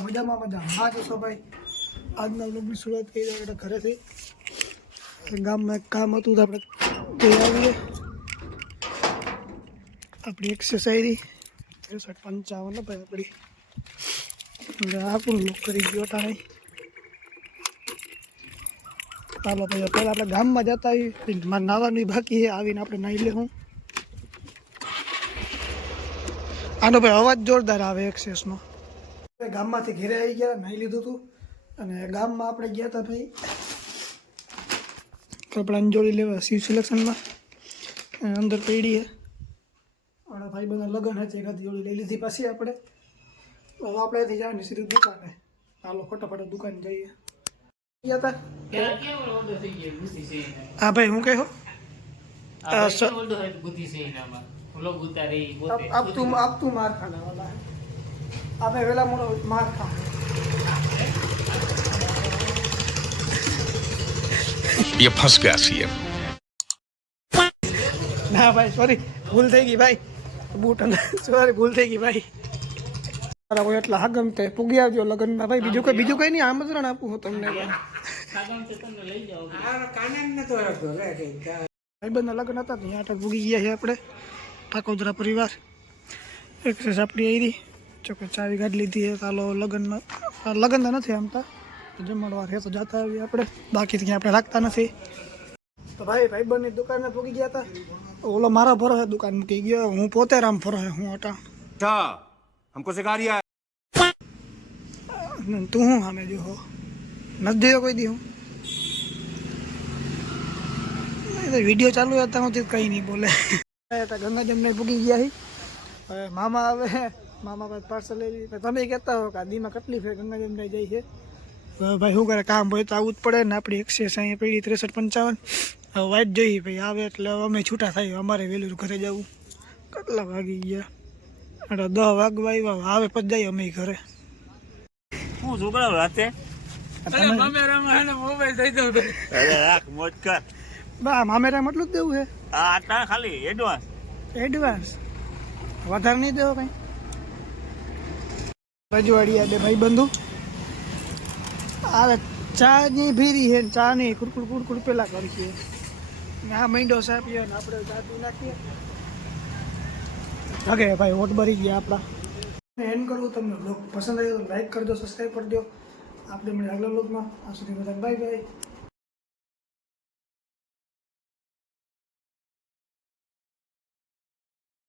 મજામાં હા જશો ભાઈ આજના વ્લોગની શરૂઆત કરી આપણે ઘરેથી ગામમાં એક કામ હતું તો આપણે જઈ આવીએ આપણી એક્સરસાઇઝ 53-55 ભાઈ આપણી આપણું લોક કરી ગયો હતા નહીં ચાલો ભાઈ પહેલાં આપણે ગામમાં જતા આવીએ મારે નાહવાની બાકી છે આવીને આપણે નાહી લેવું આનો ભાઈ અવાજ જોરદાર આવે એક્સેસનો ગામમાંથી ઘેરે આવી ગયા નાહી લીધું હતું અને ગામમાં આપણે ગયા હતા ભાઈ કપડાની જોડી લેવા શિવ સિલેક્શનમાં અંદર પડી છે આપણા ભાઈ બધા લગ્ન હતી એકાદી જોડી લઈ લીધી પાછી આપણે હવે આપણે અહીંથી જવાની સીધી દુકાને હાલો ફટાફટ દુકાન જઈએ ગયા હતા હા ભાઈ હું કહો अब तुम मार खाना वाला है आप वेला मोड़ो मार खा ये फंस गया सीएम ना भाई सॉरी भूल થઈ ગઈ ભાઈ બૂટ સોરી ભૂલ થઈ ગઈ ભાઈ તારા કોઈ એટલા હા ગમતે પૂગી આવજો લગનમાં ભાઈ બીજું કઈ નહીં આમંત્રણ આપું હું તમને ભાઈબંધના લગ્ન હતા તો ત્યાં પૂગી ગયા છે આપણે ઠાકોદરા પરિવાર એક્સેસ આપણી આવી ચોક્કસ ચાવી ગાડી લીધી છે ચાલો લગ્ન નથી આમતા જમણવાર છે તો જતા આવીએ આપણે બાકી ત્યાં આપણે રાખતા નથી તો ભાઈબંધની દુકાને પૂગી ગયા હતા ઓલો મારા ભરો દુકાન મૂકી ગયો હું પોતે રામ ફરો હું હટા हमको सिखा रिया તું હું સામે જો હો નથી જોયો કોઈ દી હું વિડીયો ચાલુ હતા હું કંઈ નહીં બોલે ગંગા જમને પૂગી ગયા હવે મામા આવે મામા ભાઈ પાર્સલ લઈ તમે કહેતા હો કે દીમાં કેટલી ફેર ગંગા જમને જાય છે ભાઈ શું કરે કામ હોય તો આવવું જ પડે ને આપણી એક્સેસ અહીંયા પડી 63-55 હવે વાઇટ જોઈએ ભાઈ આવે એટલે અમે છૂટા થાય અમારે વહેલું ઘરે જવું કેટલા વાગી ગયા 10 વાગવા આવ્યા આવે પછી જઈએ અમે ઘરે હું છોકરા રાતે મામેરા એટલું જ દેવું છે ખાલી એડવાન્સ વધારે નહીં દેવો કઈ રજવાડિયા બે ભાઈ બંધુ આવે ચા ની ભીરી છે ચા ની કુરકુર પેલા કરીએ આ મહિંડો સાપીએ ને આપણે ચા નાખીએ ઓકે ભાઈ હોટ ભરી ગયા આપણા એન્ડ કરવું તમને બ્લોગ પસંદ આવ્યો તો લાઈક કરજો સબસ્ક્રાઈબ કરજો આપણે મળીએ આગલા બ્લોગમાં આ સુધી બધા બાય બાય